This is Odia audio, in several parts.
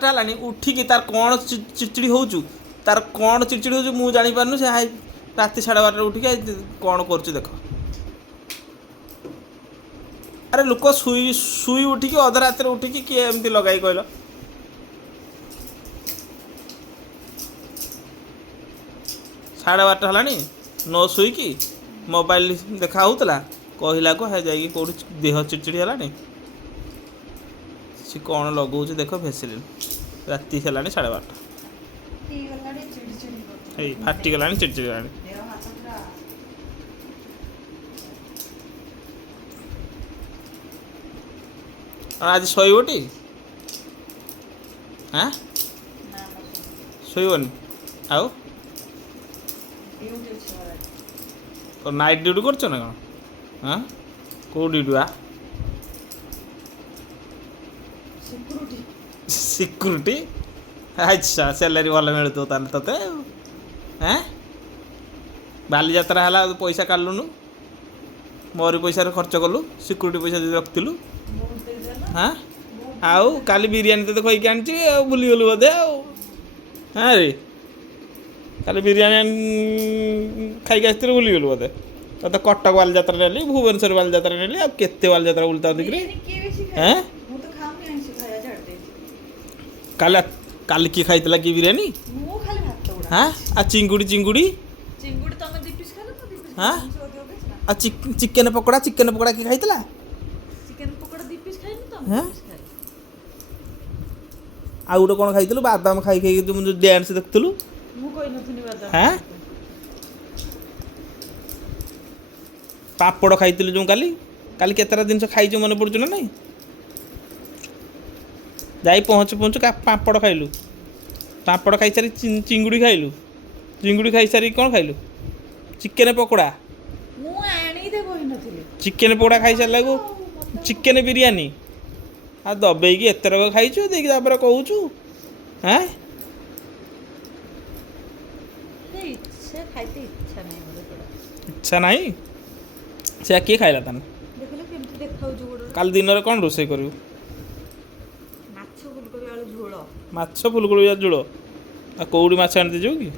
ହେଲାଣି ଉଠିକି ତାର କ'ଣ ଚିଡ଼ଚିଡ଼ି ହେଉଛୁ, ତାର କ'ଣ ଚିଡ଼ଚିଡ଼ି ହେଉଛୁ ମୁଁ ଜାଣିପାରୁନି। ସେ ହାଇ ରାତି 12:30 ଉଠିକି କ'ଣ କରୁଛି ଦେଖ। ଆରେ ଲୋକ ଶୁଇ ଉଠିକି ଅଧା ରାତିରେ ଉଠିକି କିଏ ଏମିତି ଲଗାଇ କହିଲ? 12:30 ହେଲାଣି ନ ଶୋଇକି ମୋବାଇଲ ଦେଖା ହେଉଥିଲା, କହିଲାକୁ ହେ ଯାଇକି କେଉଁଠି ଦେହ ଚିଡ଼ଚିଡ଼ି ହେଲାଣି। ସେ କ'ଣ ଲଗାଉଛି ଦେଖ ଭେସଲିନ୍। ରାତି ହେଲାଣି 12:30 ଏଇ ଫାଟିଗଲାଣି, ଚିଡ଼ଚିଡ଼ି ହେଲାଣି। ଆଜି ଶୋଇବଟି? ହାଁ ଶୋଇବନି? ଆଉ ନାଇଟ୍ ଡ୍ୟୁଟି କରୁଛ ନା କ'ଣ? ହଁ କେଉଁ ଡ୍ୟୁଟି ବା? ସିକ୍ୟୁରିଟି। ଆଚ୍ଛା, ସାଲାରୀ ଭଲ ମିଳୁଥିବ ତାହେଲେ ତତେ। ହାଁ ବାଲିଯାତ୍ରା ହେଲା ପଇସା କାଢ଼ିଲୁନୁ, ମୋରି ପଇସାରେ ଖର୍ଚ୍ଚ କଲୁ, ସିକ୍ୟୁରିଟି ପଇସା ଯଦି ରଖିଥିଲୁ। ହାଁ ଆଉ କାଲି ବିରିୟାନୀ ତତେ କହିକି ଆଣିଛି ଆଉ ଭୁଲିଗଲୁ ବୋଧେ ଆଉ। ହଁ ରେ କାଲି ବିରିୟାନୀ ଖାଇକି ଆସିଥିଲୁ, ଭୁଲିଗଲୁ ବୋଧେ। ତତେ କଟକ ବାଲିଯାତ୍ରା ନେଲି, ଭୁବନେଶ୍ୱର ବାଲିଯାତ୍ରା ନେଲି, ଆଉ କେତେ ବାଲିଯାତ୍ରା ବୁଲିଥାନ୍ତି କିରେ। ହାଁ କାଲି କିଏ ଖାଇଥିଲା କି ବିରିୟାନୀ? ହାଁ ଆଉ ଚିଙ୍ଗୁଡ଼ି ହାଁ ଆଉ ଚିକେନ ପକୋଡ଼ା କିଏ ଖାଇଥିଲା? ହାଁ ଆଉ ଗୋଟେ କ'ଣ ଖାଇଥିଲୁ? ବାଦାମ ଖାଇକି ଡ୍ୟାନ୍ସ ଦେଖୁଥିଲୁ। ହାଁ ପାମ୍ପଡ଼ ଖାଇଥିଲୁ ଯେଉଁ କାଲି କେତେଟା ଜିନିଷ ଖାଇଛୁ ମନେ ପଡ଼ୁଛୁ ନା ନାଇଁ? ଯାଇ ପହଞ୍ଚୁ ପାମ୍ପଡ଼ ଖାଇଲୁ, ପାମ୍ପଡ଼ ଖାଇସାରି ଚିଙ୍ଗୁଡ଼ି ଖାଇଲୁ, ଚିଙ୍ଗୁଡ଼ି ଖାଇସାରି କ'ଣ ଖାଇଲୁ? ଚିକେନ ପକୋଡ଼ା। ଚିକେନ ପକୋଡ଼ା ଖାଇସାରିଲାକୁ ଚିକେନ ବିରିୟାନୀ ଆଉ ଦବେଇକି ଏତେ ରକ ଖାଇଛୁ, ଦେଇକି ତାପରେ କହୁଛୁ ହାଁ ଇଚ୍ଛା ନାହିଁ। ସେ କିଏ ଖାଇଲା ତାହେଲେ? କାଲି ଦିନରେ କ'ଣ ରୋଷେଇ କରିବୁ? ମାଛ ଫୁଲକୋବି ଆଳୁ ଝୋଳ। ଆଉ କେଉଁଠି ମାଛ ଆଣିତେ ଯିବୁ କି?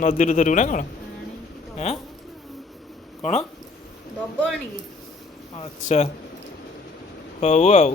ନଦୀରୁ ଧରିବୁ ନା କ'ଣ? ହାଁ କ'ଣ? ଆଚ୍ଛା ହଉ ଆଉ।